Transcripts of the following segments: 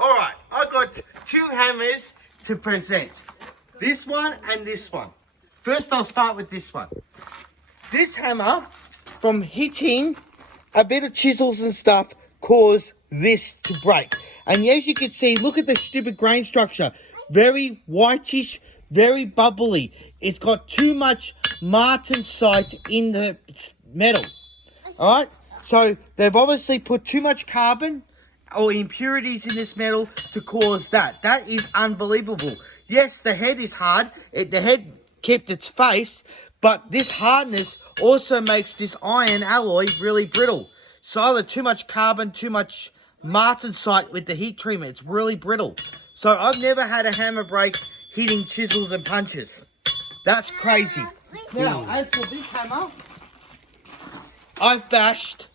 Alright, I got two hammers to present. This one and this one. First I'll start with this one. This hammer, from hitting a bit of chisels and stuff, caused this to break. And as you can see, look at the stupid grain structure. Very whitish, very bubbly. It's got too much martensite in the metal. Alright, so they've obviously put too much carbon or impurities in this metal to cause that. That is unbelievable. Yes, the head is hard. The head kept its face, but this hardness also makes this iron alloy really brittle. So either too much carbon, too much martensite with the heat treatment. It's really brittle. So I've never had a hammer break hitting chisels and punches. That's crazy. Now, as for this hammer, I've bashed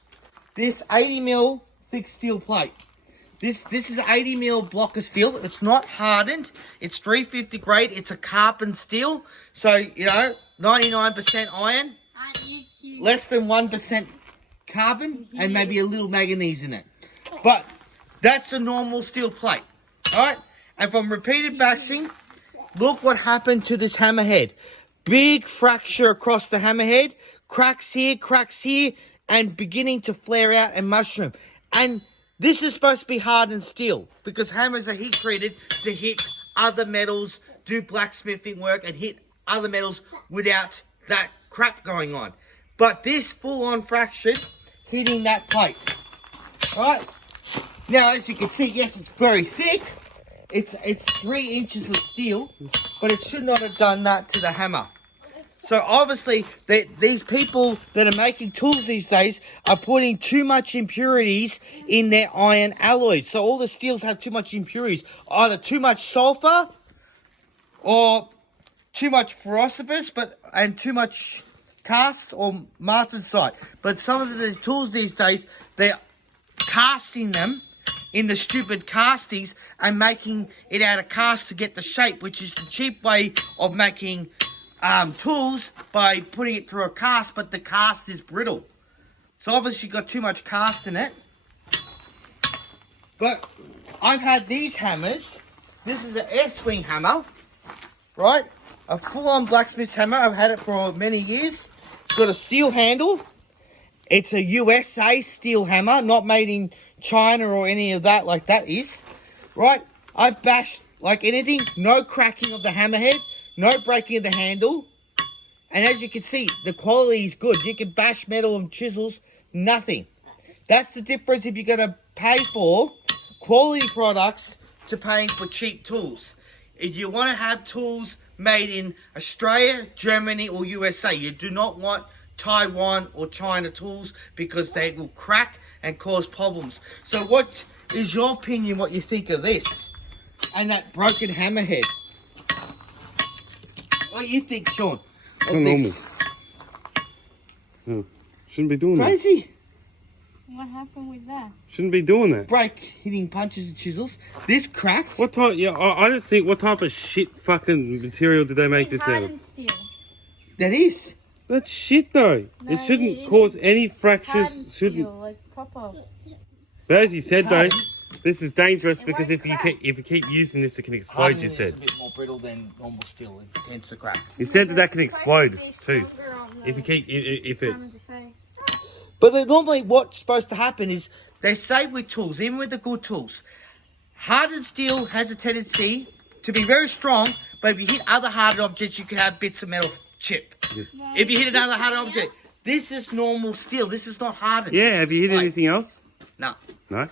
this 80mm thick steel plate. This is an 80mm block of steel. It's not hardened. It's 350 grade. It's a carbon steel. So, you know, 99% iron. Less than 1% carbon. And maybe a little manganese in it. But that's a normal steel plate. Alright? And from repeated bashing, look what happened to this hammerhead. Big fracture across the hammerhead. Cracks here, and beginning to flare out and mushroom. And this is supposed to be hardened steel because hammers are heat treated to hit other metals, do blacksmithing work and hit other metals without that crap going on. But this full-on fracture hitting that plate. Alright? Now, as you can see, yes, it's very thick. It's 3 inches of steel, but it should not have done that to the hammer. So obviously, these people that are making tools these days are putting too much impurities in their iron alloys. So all the steels have too much impurities. Either too much sulfur or too much phosphorus and too much cast or martensite. But some of these tools these days, they're casting them in the stupid castings and making it out of cast to get the shape, which is the cheap way of making tools by putting it through a cast, but the cast is brittle. So obviously got too much cast in it. But I've had these hammers. This is an S-wing hammer, right? A full-on blacksmith's hammer. I've had it for many years. It's got a steel handle. It's a USA steel hammer, not made in China or any of that like that is. Right? I've bashed like anything. No cracking of the hammerhead. No breaking of the handle. And as you can see, the quality is good. You can bash metal and chisels, nothing. That's the difference if you're going to pay for quality products to paying for cheap tools. If you want to have tools made in Australia, Germany or USA, you do not want Taiwan or China tools because they will crack and cause problems. So what is your opinion, what you think of this and that broken hammerhead? What do you think, Sean? It's not normal. No, shouldn't be doing Crazy. that. What happened with that? Shouldn't be doing that. Break, hitting punches and chisels. This cracked. What type? Yeah, I don't think. What type of shit fucking material did they make this out Hardened of? steel. That is. That's shit though. No, it shouldn't it cause is any fractures. Hardened Shouldn't. steel, like proper. But as you said though, hardened. this is dangerous It because won't if you crack. keep using this, it can explode. Hardening You is said. a bit more brittle than normal steel. It tends to crack. You said that can It's supposed explode to be too. stronger on the If you keep if it. front of the face. But normally what's supposed to happen is they say with tools, even with the good tools, hardened steel has a tendency to be very strong, but if you hit other hardened objects, you can have bits of metal chip. No, If you hit another hardened anything object, else? this is normal steel. This is not hardened. Yeah. Have you hit It's like- anything else? No. No.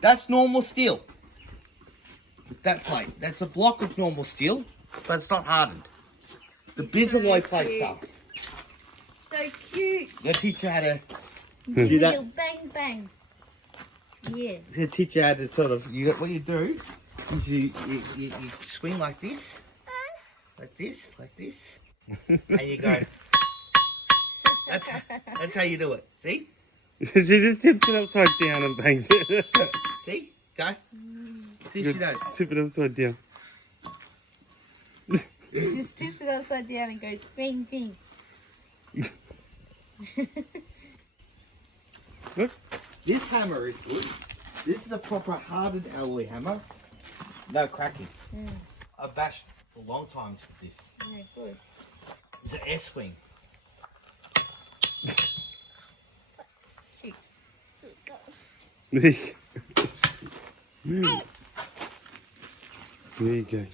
That's normal steel. That plate. That's a block of normal steel, but it's not hardened. The Bisalloy plates are. So cute. Your teacher had to Do do that. Little bang bang. Yeah. The teacher had to sort of, what you do is you swing like this, and you go. That's how you do it. See? She just tips it upside down and bangs it. See? Go. See, she knows. Tip it upside down. Just tips it upside down and goes bing bing. Look. This hammer is good. This is a proper hardened alloy hammer. No cracking. I've bashed for long times with this. Yeah, good. It's an S-wing. Shoot. There you go.